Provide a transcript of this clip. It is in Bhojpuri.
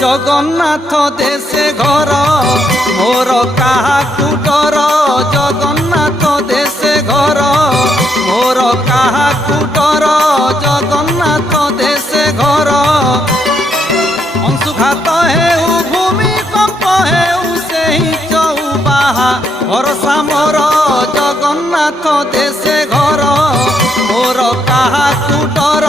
जगन्नाथ देशे घर मोर काहाकू डर जगन्नाथ देशे घर मोर काहाकू डर जगन्नाथ देशे घर अंशुघात हेउ भूमिकंप हेउ सेहि चौबाहा भरसा मोर जगन्नाथ देशे घर मोर काहाकू डर।